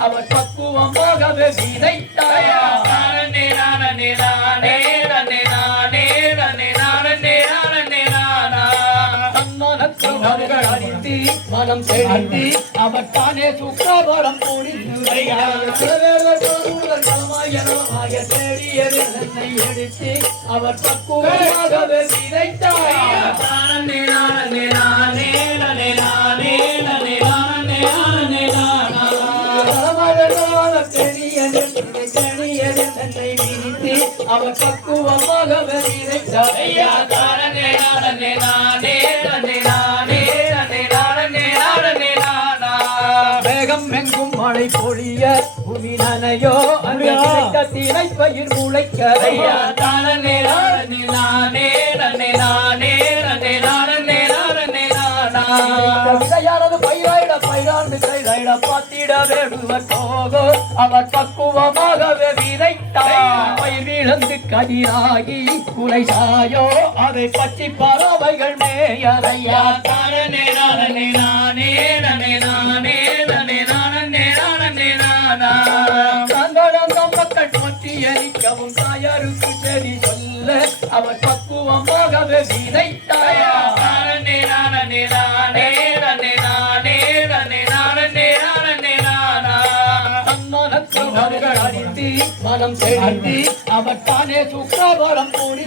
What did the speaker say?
அவர் பக்குவம் போகவே வீதை அழித்து மனம் செழித்து அவர் தானே சுக்கபரம் புரிந்துரையாய தேடியது அவர் பக்குவமாகவே விதைத்தார். அவர் பக்குவமாக வருகிறார் ஐயா தாரனே நாளனே நானே தன்னை நானே தன்னை நாளனே நாளனே நானா? வேகம் எங்கும் மழை பொழிய பூமி நனையோ? கத்தினை பயிர் முளைக்க. ஐயா தாரனே நாளனே நானே தன்னை நானே பயிராயிட பயிராண்டு பாத்திட வேடுவர் அவர் பக்குவமாக பயிர் விழுந்து கதிராகி குலை சாயோ அதை பற்றி பறவைகள் மேயறையா தானே நானே நானே நானே நானே நானே நானே நானே நானா மக்கள் எரிக்கவும் தாயாருக்கு செடி சொல்ல அவர் பக்குவமாகவே விதைத்தாயா? மனம் செடி அவத்தானே சுக்கரவரம் பூரி